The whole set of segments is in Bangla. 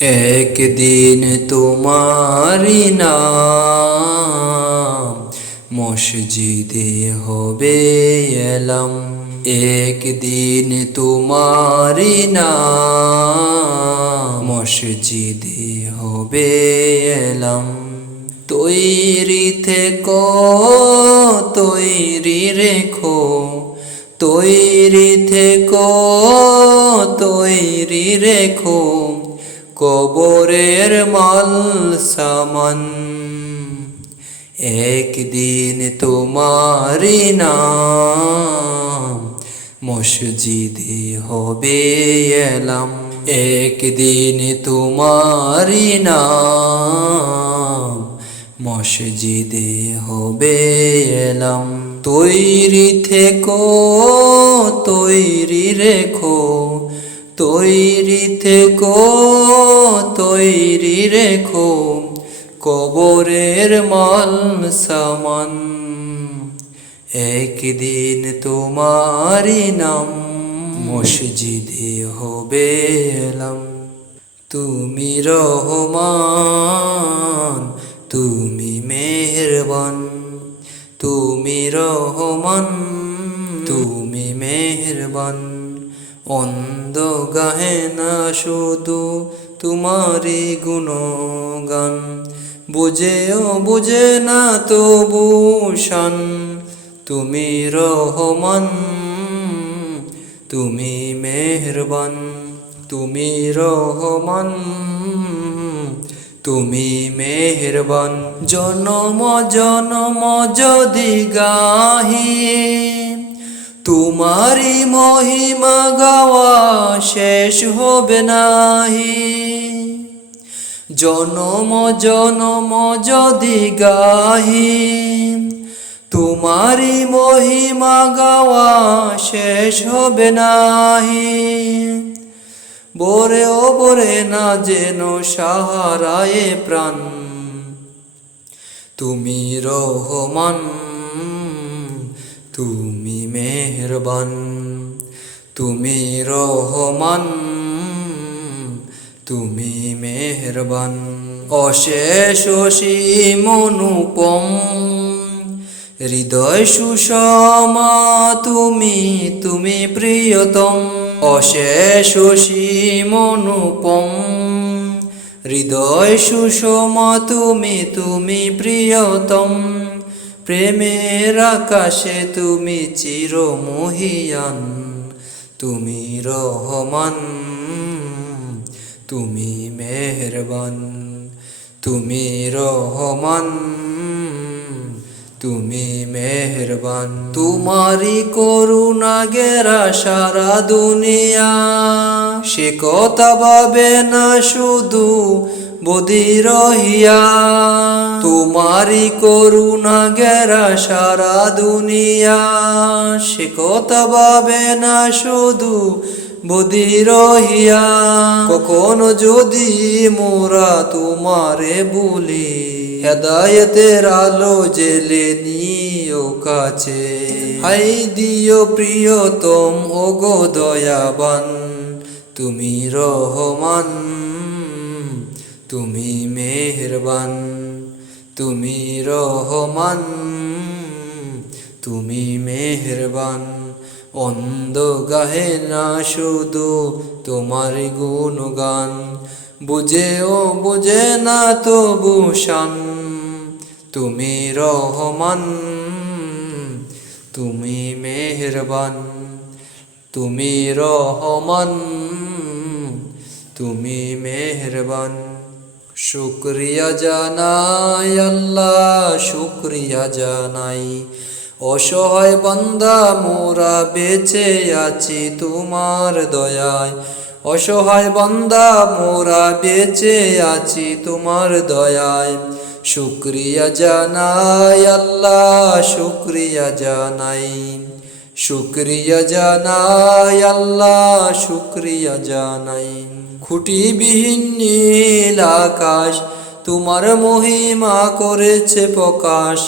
একদিন তোমারি নাম মসজিদে হবে এলাম। একদিন তোমারি নাম মসজিদে হবে এলাম। তৈরি থেকো তৈরি রেখো, তৈরি থেকো তৈরি রেখো, কবরের মাল সামান। একদিন তোমারি নাম মসজিদে হবে এলাম। একদিন তোমারি নাম মসজিদে হবে এলাম। তৈরি থেকো তৈরি রেখো, তৈরি থেকো তৈরি রেখো, কবরের মাল সামান। একদিন তোমারি নাম মসজিদে হবে এলাম। তুমি রহমান তুমি মেহেরবান, তুমি রহমান তুমি মেহেরবান। অন্ধ গাহে না শুধু তোমারি গুণগান, বুঝেও বুঝে না তবু শান। তুমি রহমান তুমি মেহেরবান, তুমি রহমান তুমি মেহেরবান। জনম জনম যদি গাহি তোমারি মহিমা গাওয়া শেষ হবে নাহি। জনম জনম যদি গাহি তোমারি মহিমা গাওয়া শেষ হবে নাহি। বরেও বরে না যেন সাহারায়ে প্রাণ। তুমি রহমান তুমি মেহেরবান, তুমি রহমান তুমি মেহেরবান। অশেষ অসীম অনুপম হৃদয় সুষমা তুমি তুমি প্রিয়তম। অশেষ অসীম অনুপম হৃদয় সুষমা তুমি তুমি প্রিয়তম। প্রেমের আকাশে তুমি চিরমহিয়ান। তুমি রহমান তুমি মেহেরবান, তুমি রহমান তুমি মেহেরবান। তোমারি করুণা গেরা সারা দুনিয়া, সে কথা ভাবে না শুধু বদির হিয়া। তোমারি করুণা গেরা সারা দুনিয়া, সে কথা ভাবে না শুধু বদির হিয়া। কখনো যদি মোরা তোমারে বলি, হেদায়েতের আলো জেলে নিও কাছে। হাই দিও প্রিয়তম ওগো দয়াবান, তুমি রহমান তুমি মেহেরবান, তুমি রহমান তুমি মেহেরবান। অন্ধ গাহে না শুধু তোমার গুণগান, বুঝেও বুঝে না তবু শান। তুমি রহমান তুমি মেহেরবান, তুমি রহমান তুমি মেহেরবান। শুকরিয়া জানাই আল্লাহ শুকরিয়া জানাই, অসহায় বান্দা মোরা বেঁচে আছি তোমার দয়ায়। অসহায় বান্দা মোরা বেঁচে আছি তোমার দয়ায়। শুকরিয়া জানাই আল্লাহ শুকরিয়া জানাই, শুকরিয়া জানাই আল্লাহ শুকরিয়া জানাই। খুঁটিবিহীন নীল আকাশ তোমার মহিমা করেছে প্রকাশ।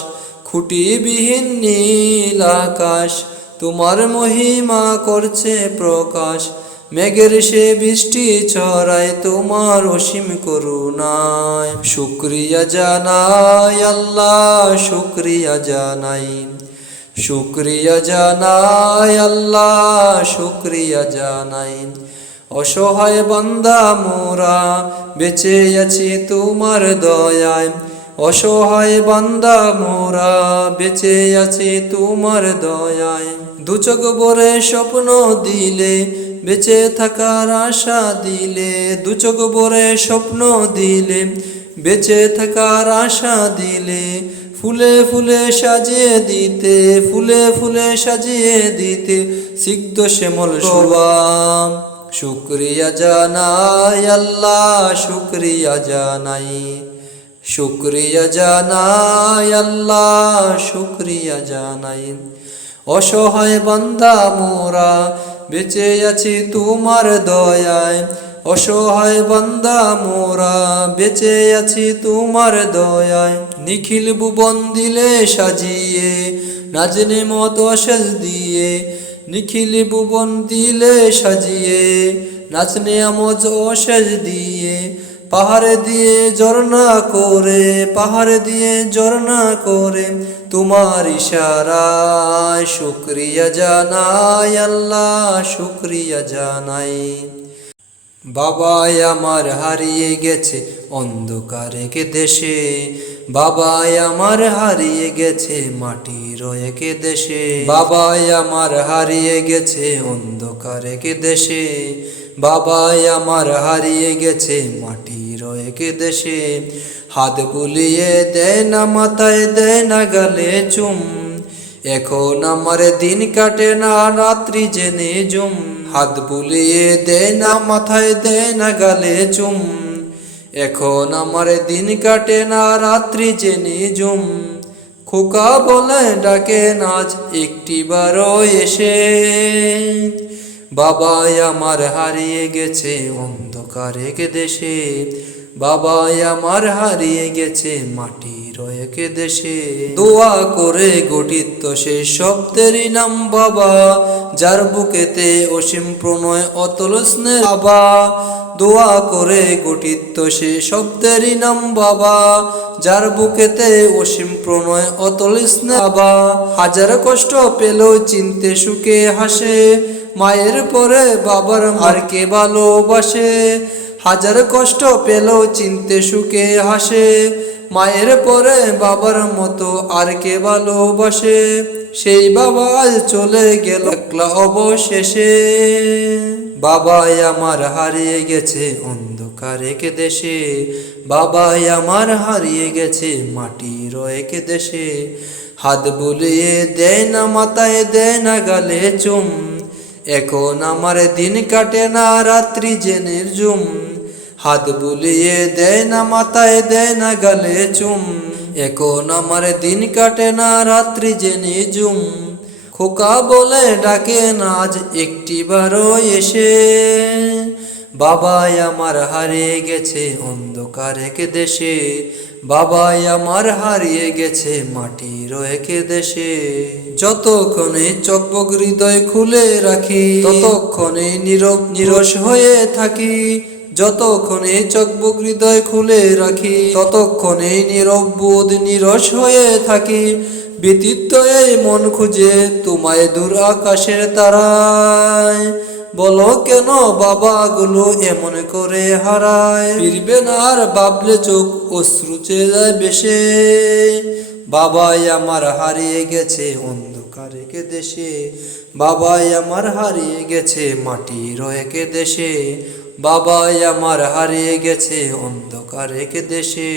খুঁটিবিহীন নীল আকাশ তোমার মহিমা করছে প্রকাশ। মেঘের সে বৃষ্টি ছড়ায় তোমার অসীম করুণায়। শুকরিয়া জানাই আল্লাহ, শুকরিয়া জানাই, শুকরিয়া জানাই আল্লাহ, শুকরিয়া জানাই। অসহায় বান্দা মোরা বেঁচে আছি তোমার দয়ায়, অসহায় বান্দা মোরা বেঁচে আছি তোমার দয়ায়। দু চোখ ভরে স্বপ্ন দিলে, বেঁচে থাকার আশা দিলে, দু চোখ ভরে স্বপ্ন দিলে, বেঁচে থাকার আশা দিলে। ফুলে ফুলে সাজিয়ে দিতে, ফুলে ফুলে সাজিয়ে দিতে সিগ্ধ শ্যামল শোভা। শুকরিয়া জানাই আল্লাহ, শুকরিয়া জানাই, শুকরিয়া জানাই আল্লাহ, শুকরিয়া জানাই। অসহায় বান্দা মোরা বেঁচে আছি তোমার দয়ায়, অসহায় বান্দা মোরা বেঁচে আছি তোমার দয়ায়। নিখিল ভুবন দিলে সাজিয়ে, নাজনে মত অশেষ দিয়ে, নিখিল ভুবন দিলে সাজিয়ে, নাচনে আমজ অশেষ দিয়ে। পাহাড়ে দিয়ে ঝর্ণা করে, পাহাড়ে দিয়ে ঝর্ণা করে তোমার ইশারায়। শুকরিয়া জানাই আল্লাহ, শুকরিয়া জানাই। বাবাই আমার হারিয়ে গেছে অন্ধকারে কে দেশে, বাবাই আমার হারিয়ে গেছে মাটির এক দেশে। বাবাই আমার হারিয়ে গেছে অন্ধকারে কে দেশে, বাবাই আমার হারিয়ে গেছে মাটির এক দেশে। হাত বুলিয়ে দেয় না মাথায়, দেয় না গালে চুম, এখন আমার দিন কাটে না রাত্রি জেনে জুম। হাত বুলিয়ে দেয় না মাথায়, দেয় না গালে চুম, এখন আমার দিন কাটে না রাত্রি জেনে জুম। খোকা বলে ডাকে নাচ একটিবারও এসে, বাবাই আমার হারিয়ে গেছে অন্ধকারে কে দেশে, বাবাই আমার হারিয়ে গেছে মাটির এক দেশে। দোয়া করে গঠিত সে শব্দেরই নাম বাবা, যার বুকেতে অসীম প্রণয় অতল স্নেহ বাবা। দোয়া করে গঠিত সে শব্দেরই নাম বাবা, যার বুকেতে অসীম প্রণয় অতল স্নেহ বাবা। হাজার কষ্ট পেলেও চিনতে সুখে হাসে, মায়ের পরে বাবার আর কে ভালোবাসে। হাজার কষ্ট পেলেও চিনতে সুখে হাসে, মায়ের পরে বাবার মতো আর কে ভালোবাসে। সেই বাবা আজ চলে গেল একলা অবশেষে, বাবাই আমার হারিয়ে গেছে অন্ধকার এক দেশে, বাবাই আমার হারিয়ে গেছে মাটির এক দেশে। হাত বুলিয়ে দেয় না মাথায়, দেয় না গালে চুম, এখন আমার দিন কাটে না রাত্রি জেনের জুম। হাত বুলিয়ে দেয় না মাথায়, দেয় না গালে চুম, এখন আমার দিন কাটে না রাত্রি জেনে জুম। খোকা বলে ডাকে নাজ একটিবারও এসে, বাবাই আমার হারিয়ে গেছে অন্ধকার এক দেশে, বাবাই আমার হারিয়ে গেছে মাটির এক দেশে। যতক্ষণে চকবক হৃদয় খুলে রাখি, ততক্ষণে নীরব নিরস হয়ে থাকি। যতক্ষণে চকবক হৃদয় খুলে রাখি, ততক্ষণে নীরব বোধ নিরস হয়ে থাকি। ব্যতীত এই মন খুঁজে তোমায় দূর আকাশের তারায়, বলো কেন বাবাগুলো এমন করে হারায়। ফিরবে না আর ভাবলে চোখ অশ্রু চেয়ে যায় বেশে, বাবাই আমার হারিয়ে গেছে অন্ধকার এক দেশে, বাবাই আমার হারিয়ে গেছে মাটির এক দেশে, বাবাই আমার হারিয়ে গেছে অন্ধকার এক দেশে।